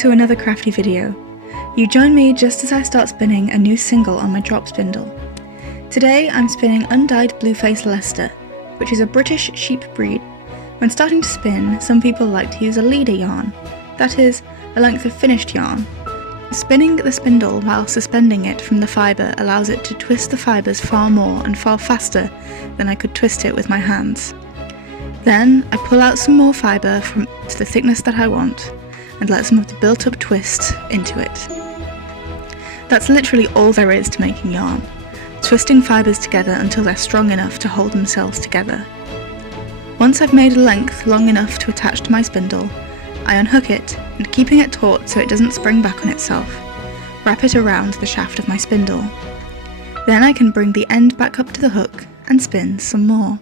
to another crafty video. You join me just as I start spinning a new single on my drop spindle. Today I'm spinning undyed blueface Leicester, which is a British sheep breed. When starting to spin, some people like to use a leader yarn, that is, a length of finished yarn. Spinning the spindle while suspending it from the fibre allows it to twist the fibres far more and far faster than I could twist it with my hands. Then I pull out some more fibre to the thickness that I want, and let some of the built-up twist into it. That's literally all there is to making yarn, twisting fibres together until they're strong enough to hold themselves together. Once I've made a length long enough to attach to my spindle, I unhook it, and keeping it taut so it doesn't spring back on itself, wrap it around the shaft of my spindle. Then I can bring the end back up to the hook and spin some more.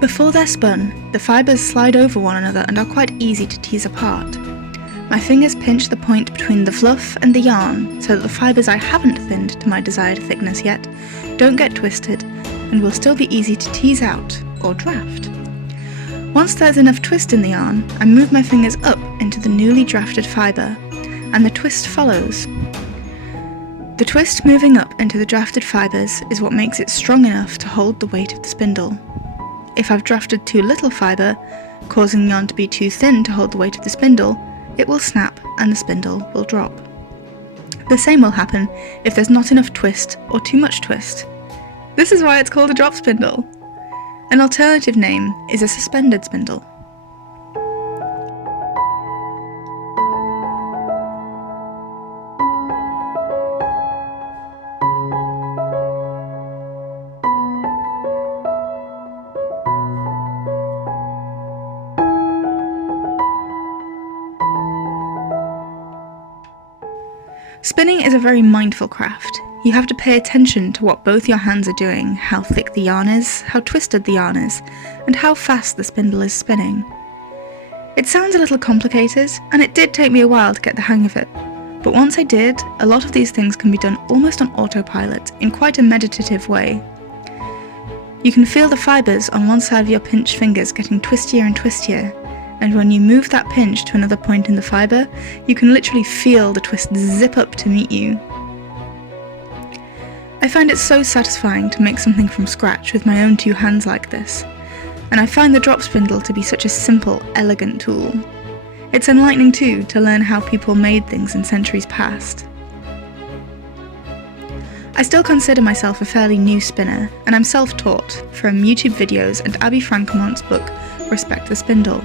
Before they're spun, the fibres slide over one another and are quite easy to tease apart. My fingers pinch the point between the fluff and the yarn so that the fibres I haven't thinned to my desired thickness yet don't get twisted and will still be easy to tease out or draft. Once there's enough twist in the yarn, I move my fingers up into the newly drafted fibre, and the twist follows. The twist moving up into the drafted fibres is what makes it strong enough to hold the weight of the spindle. If I've drafted too little fibre, causing the yarn to be too thin to hold the weight of the spindle, it will snap and the spindle will drop. The same will happen if there's not enough twist or too much twist. This is why it's called a drop spindle. An alternative name is a suspended spindle. Spinning is a very mindful craft. You have to pay attention to what both your hands are doing, how thick the yarn is, how twisted the yarn is, and how fast the spindle is spinning. It sounds a little complicated, and it did take me a while to get the hang of it, but once I did, a lot of these things can be done almost on autopilot, in quite a meditative way. You can feel the fibres on one side of your pinched fingers getting twistier and twistier, and when you move that pinch to another point in the fibre, you can literally feel the twist zip up to meet you. I find it so satisfying to make something from scratch with my own two hands like this, and I find the drop spindle to be such a simple, elegant tool. It's enlightening too to learn how people made things in centuries past. I still consider myself a fairly new spinner, and I'm self-taught from YouTube videos and Abby Franquemont's book, Respect the Spindle.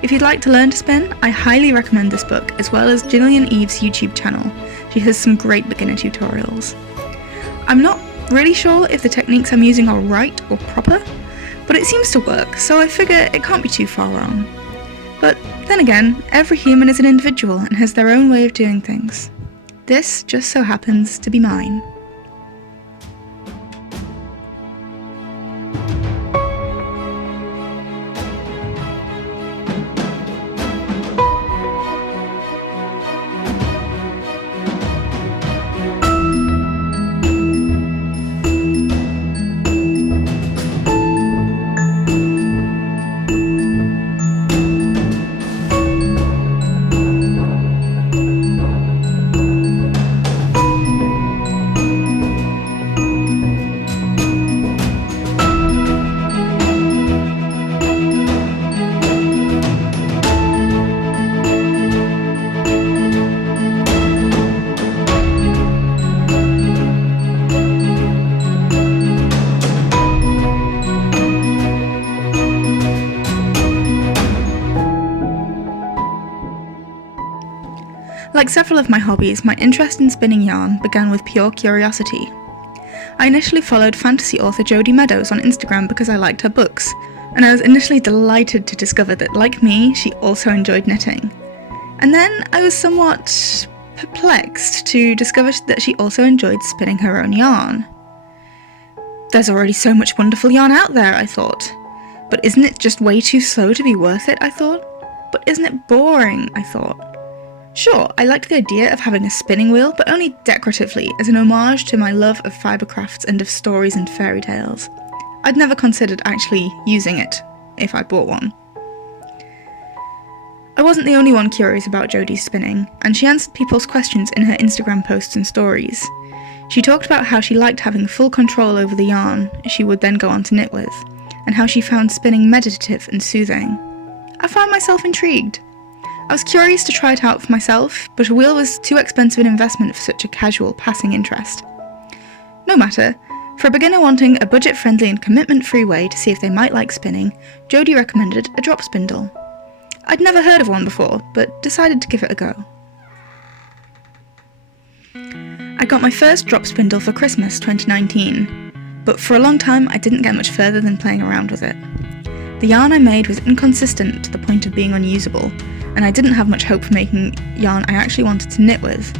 If you'd like to learn to spin, I highly recommend this book, as well as Gillian Eve's YouTube channel. She has some great beginner tutorials. I'm not really sure if the techniques I'm using are right or proper, but it seems to work, so I figure it can't be too far wrong. But then again, every human is an individual and has their own way of doing things. This just so happens to be mine. Like several of my hobbies, my interest in spinning yarn began with pure curiosity. I initially followed fantasy author Jodie Meadows on Instagram because I liked her books, and I was initially delighted to discover that, like me, she also enjoyed knitting. And then I was somewhat perplexed to discover that she also enjoyed spinning her own yarn. There's already so much wonderful yarn out there, I thought. But isn't it just way too slow to be worth it, I thought? But isn't it boring, I thought? Sure, I liked the idea of having a spinning wheel, but only decoratively, as an homage to my love of fibre crafts and of stories and fairy tales. I'd never considered actually using it, if I bought one. I wasn't the only one curious about Jodie's spinning, and she answered people's questions in her Instagram posts and stories. She talked about how she liked having full control over the yarn she would then go on to knit with, and how she found spinning meditative and soothing. I found myself intrigued. I was curious to try it out for myself, but a wheel was too expensive an investment for such a casual, passing interest. No matter, for a beginner wanting a budget-friendly and commitment-free way to see if they might like spinning, Jodie recommended a drop spindle. I'd never heard of one before, but decided to give it a go. I got my first drop spindle for Christmas 2019, but for a long time I didn't get much further than playing around with it. The yarn I made was inconsistent to the point of being unusable, and I didn't have much hope for making yarn I actually wanted to knit with.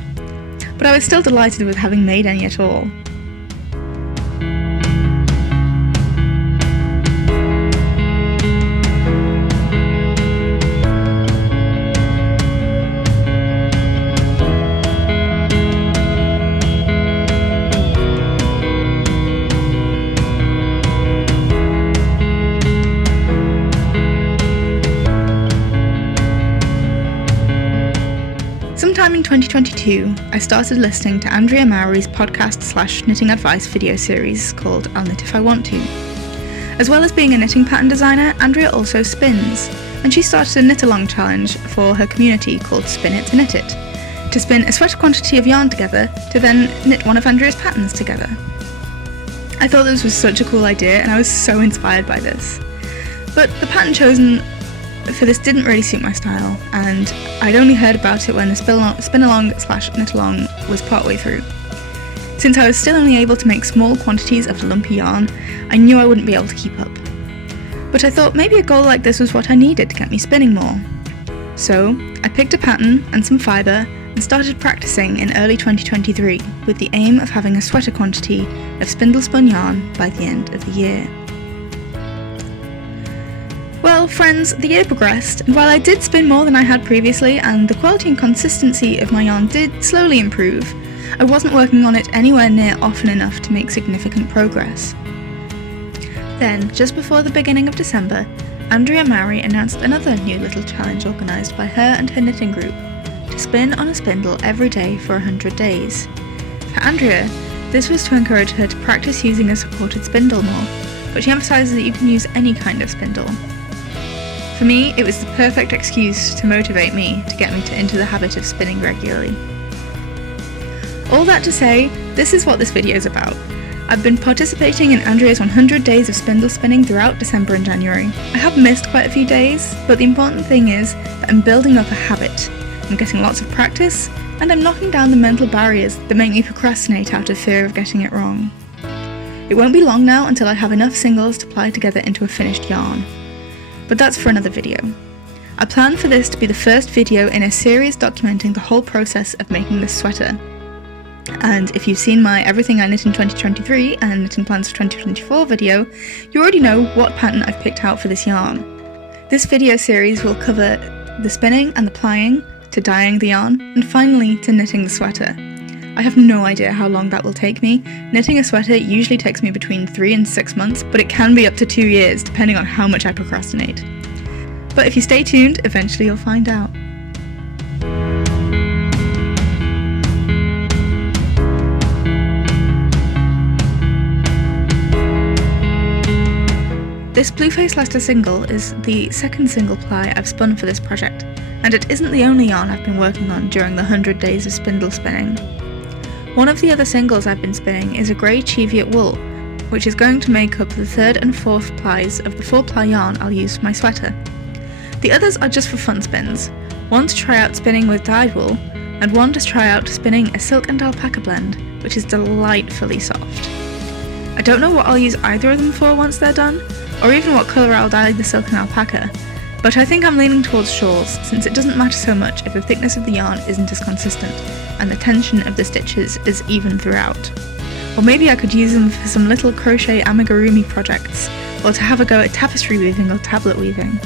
But I was still delighted with having made any at all. Sometime in 2022, I started listening to Andrea Mowry's podcast/knitting advice video series called I'll Knit If I Want To. As well as being a knitting pattern designer, Andrea also spins, and she started a knit-along challenge for her community called Spin It to Knit It, to spin a sweater quantity of yarn together to then knit one of Andrea's patterns together. I thought this was such a cool idea, and I was so inspired by this. But the pattern chosen for this didn't really suit my style, and I'd only heard about it when the spin-along/knit-along was partway through. Since I was still only able to make small quantities of the lumpy yarn, I knew I wouldn't be able to keep up. But I thought maybe a goal like this was what I needed to get me spinning more. So, I picked a pattern and some fibre and started practicing in early 2023 with the aim of having a sweater quantity of spindle spun yarn by the end of the year. Well, friends, the year progressed, and while I did spin more than I had previously, and the quality and consistency of my yarn did slowly improve, I wasn't working on it anywhere near often enough to make significant progress. Then, just before the beginning of December, Andrea Mowry announced another new little challenge organised by her and her knitting group, to spin on a spindle every day for 100 days. For Andrea, this was to encourage her to practice using a supported spindle more, but she emphasises that you can use any kind of spindle. For me, it was the perfect excuse to motivate me to get me into the habit of spinning regularly. All that to say, this is what this video is about. I've been participating in Andrea's 100 days of spindle spinning throughout December and January. I have missed quite a few days, but the important thing is that I'm building up a habit. I'm getting lots of practice, and I'm knocking down the mental barriers that make me procrastinate out of fear of getting it wrong. It won't be long now until I have enough singles to ply together into a finished yarn. But that's for another video. I plan for this to be the first video in a series documenting the whole process of making this sweater. And if you've seen my Everything I Knit in 2023 and Knitting Plans for 2024 video, you already know what pattern I've picked out for this yarn. This video series will cover the spinning and the plying, to dyeing the yarn, and finally to knitting the sweater. I have no idea how long that will take me. Knitting a sweater usually takes me between 3 and 6 months, but it can be up to 2 years depending on how much I procrastinate. But if you stay tuned, eventually you'll find out. This Blueface Leicester single is the second single ply I've spun for this project, and it isn't the only yarn I've been working on during the 100 days of spindle spinning. One of the other singles I've been spinning is a grey Cheviot wool, which is going to make up the third and fourth plies of the 4-ply yarn I'll use for my sweater. The others are just for fun spins, one to try out spinning with dyed wool, and one to try out spinning a silk and alpaca blend, which is delightfully soft. I don't know what I'll use either of them for once they're done, or even what colour I'll dye the silk and alpaca, But I think I'm leaning towards shawls, since it doesn't matter so much if the thickness of the yarn isn't as consistent, and the tension of the stitches is even throughout. Or maybe I could use them for some little crochet amigurumi projects, or to have a go at tapestry weaving or tablet weaving.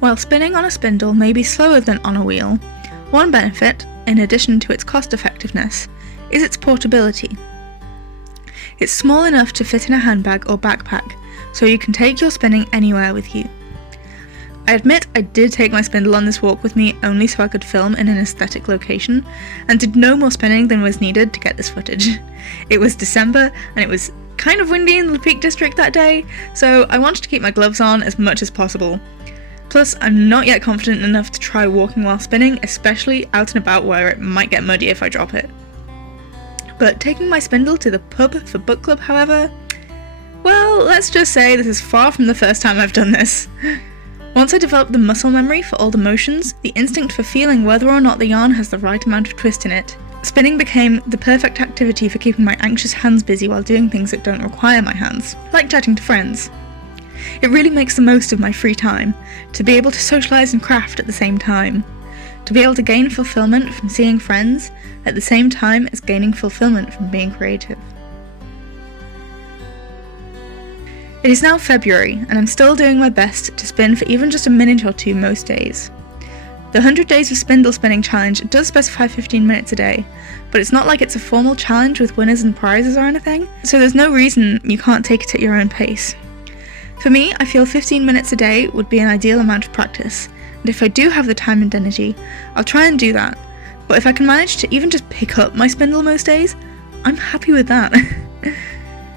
While spinning on a spindle may be slower than on a wheel, one benefit, in addition to its cost effectiveness, is its portability. It's small enough to fit in a handbag or backpack, so you can take your spinning anywhere with you. I admit I did take my spindle on this walk with me only so I could film in an aesthetic location, and did no more spinning than was needed to get this footage. It was December, and it was kind of windy in the Peak District that day, so I wanted to keep my gloves on as much as possible. Plus, I'm not yet confident enough to try walking while spinning, especially out and about where it might get muddy if I drop it. But taking my spindle to the pub for book club, however, well, let's just say this is far from the first time I've done this. Once I developed the muscle memory for all the motions, the instinct for feeling whether or not the yarn has the right amount of twist in it, spinning became the perfect activity for keeping my anxious hands busy while doing things that don't require my hands, like chatting to friends. It really makes the most of my free time, to be able to socialise and craft at the same time, to be able to gain fulfilment from seeing friends at the same time as gaining fulfilment from being creative. It is now February, and I'm still doing my best to spin for even just a minute or two most days. The 100 Days of Spindle Spinning challenge does specify 15 minutes a day, but it's not like it's a formal challenge with winners and prizes or anything, so there's no reason you can't take it at your own pace. For me, I feel 15 minutes a day would be an ideal amount of practice, and if I do have the time and energy, I'll try and do that, but if I can manage to even just pick up my spindle most days, I'm happy with that.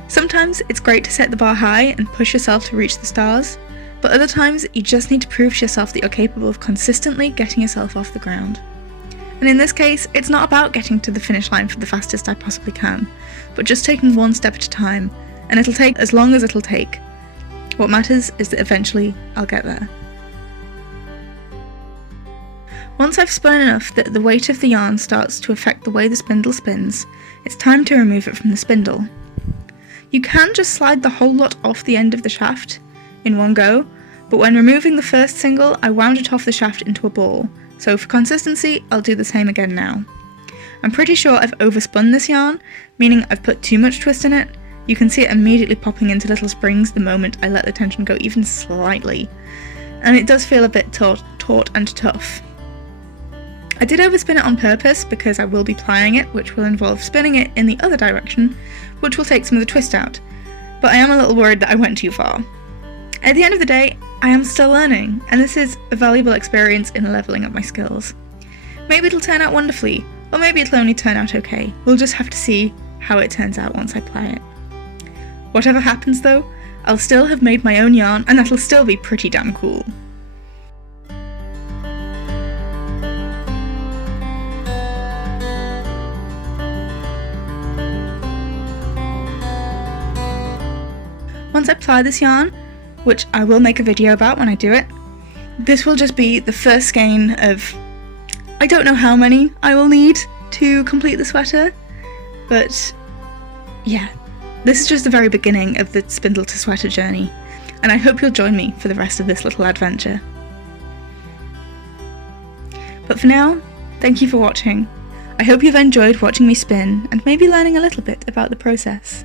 Sometimes it's great to set the bar high and push yourself to reach the stars, but other times you just need to prove to yourself that you're capable of consistently getting yourself off the ground. And in this case, it's not about getting to the finish line for the fastest I possibly can, but just taking one step at a time, and it'll take as long as it'll take. What matters is that eventually I'll get there. Once I've spun enough that the weight of the yarn starts to affect the way the spindle spins, it's time to remove it from the spindle. You can just slide the whole lot off the end of the shaft in one go, but when removing the first single, I wound it off the shaft into a ball, so for consistency, I'll do the same again now. I'm pretty sure I've overspun this yarn, meaning I've put too much twist in it. You can see it immediately popping into little springs the moment I let the tension go even slightly, and it does feel a bit taut and tough. I did overspin it on purpose because I will be plying it, which will involve spinning it in the other direction, which will take some of the twist out, but I am a little worried that I went too far. At the end of the day, I am still learning, and this is a valuable experience in leveling up my skills. Maybe it'll turn out wonderfully, or maybe it'll only turn out okay. We'll just have to see how it turns out once I play it. Whatever happens though, I'll still have made my own yarn, and that'll still be pretty damn cool. Once I ply this yarn, which I will make a video about when I do it, this will just be the first skein of, I don't know how many I will need to complete the sweater, but yeah, this is just the very beginning of the spindle to sweater journey, and I hope you'll join me for the rest of this little adventure. But for now, thank you for watching. I hope you've enjoyed watching me spin and maybe learning a little bit about the process.